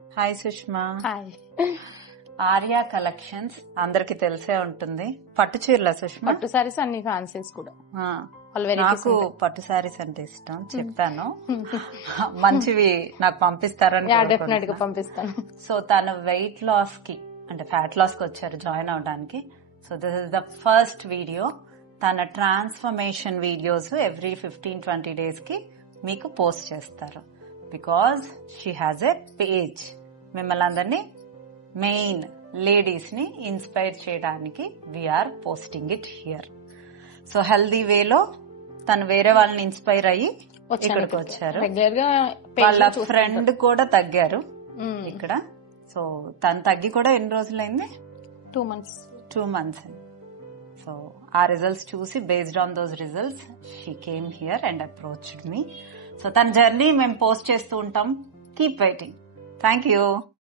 Hi Sushma. Hi. Arya collections అందరికి తెలిసే ఉంటుంది. పట్టు చీరల సుష్మా? పట్టు సారీస్ అన్ని ఫ్యాన్సీస్ కూడా. నాకు పట్టు సారీస్ అంటే ఇష్టం, చెప్పాను. మంచివి నాకు పంపిస్తారని. డెఫినెట్ గా పంపిస్తాను. సో తను వెయిట్ లాస్ కి అంటే ఫ్యాట్ లాస్ కి వచ్చారు జాయిన్ అవడానికి. So this is the first video. తన ట్రాన్స్ఫర్మేషన్ వీడియోస్ ఎవ్రీ 15-20 డేస్ కి మీకు పోస్ట్ చేస్తారు. Because she has a page. మిమ్మల్ని అందరినీ, మెయిన్ లేడీస్ ని ఇన్స్పైర్ చేయడానికి we are posting it here. So healthy వేలో తను వేరే వాళ్ళని ఇన్స్పైర్ అయ్యి ఇక్కడికి వచ్చారు. రెగ్యులర్ గా వాళ్ళ ఫ్రెండ్ కూడా తగ్గారు ఇక్కడ. సో తను తగ్గి కూడా ఎన్ని రోజులైంది? 2 months. 2 months. సో ఆ రిజల్ట్స్ చూసి based on those results she came here and approached me. So తన జర్నీ మేము పోస్ట్ చేస్తూ ఉంటాం. Keep waiting. Thank you.